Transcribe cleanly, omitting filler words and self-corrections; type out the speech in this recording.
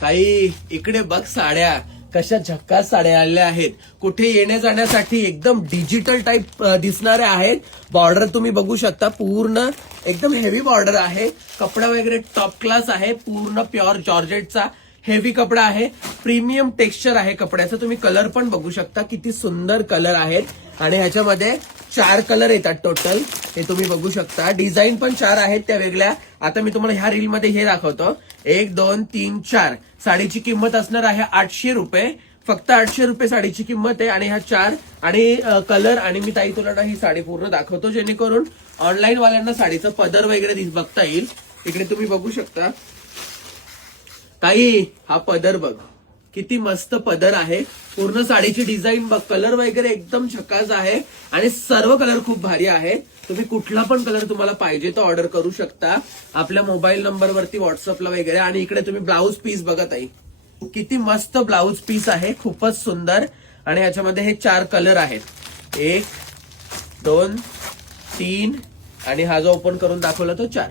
काही इकडे बघ साड्या कशा झक्कास साड्या आलेल्या आहेत. कुठे येण्या जाण्यासाठी एकदम डिजिटल टाइप दिसणाऱ्या आहेत. बॉर्डर तुम्ही बघू शकता, पूर्ण एकदम हेवी बॉर्डर आहे. कपडा वगैरे टॉप क्लास आहे, पूर्ण प्युअर जॉर्जेटचा हेवी कपडा आहे. प्रीमियम टेक्स्चर आहे कपड्याचं. तुम्ही कलर पण बघू शकता, किती सुंदर कलर आहेत. आणि ह्याच्यामध्ये 4 कलर येतात टोटल, हे तुम्ही बघू शकता. डिझाईन पण 4 आहेत त्या वेगळ्या. आता मी तुम्हाला ह्या रील मध्ये हे दाखवतो. 1 2 3 4 साडीची किंमत असणार आहे 800 रुपये. फक्त 800 रुपये साडीची किंमत आहे. आणि ह्या 4 आणि कलर. आणि मी ताई तुला ना ही साडी पूर्ण दाखवतो, जेणेकरून ऑनलाईन वाल्यांना साडीचं पदर वगैरे बघता येईल. इकडे तुम्ही बघू शकता ताई, हा पदर बघ, किती मस्त पदर आहे. पूर्ण साडीची डिझाईन बघ, कलर वगैरे एकदम झकास आहे. आणि सर्व कलर खूप भारी आहे. तुम्ही कुठला पण कलर तुम्हाला पाहिजे तो ऑर्डर करू शकता आपल्या मोबाईल नंबरवरती, व्हॉट्सअपला वगैरे. आणि इकडे तुम्ही ब्लाऊज पीस बघा ताई, किती मस्त ब्लाऊज पीस आहे, खूपच सुंदर. आणि ह्याच्यामध्ये हे 4 कलर आहेत, 1 2 3 आणि हा जो ओपन करून दाखवला तो 4.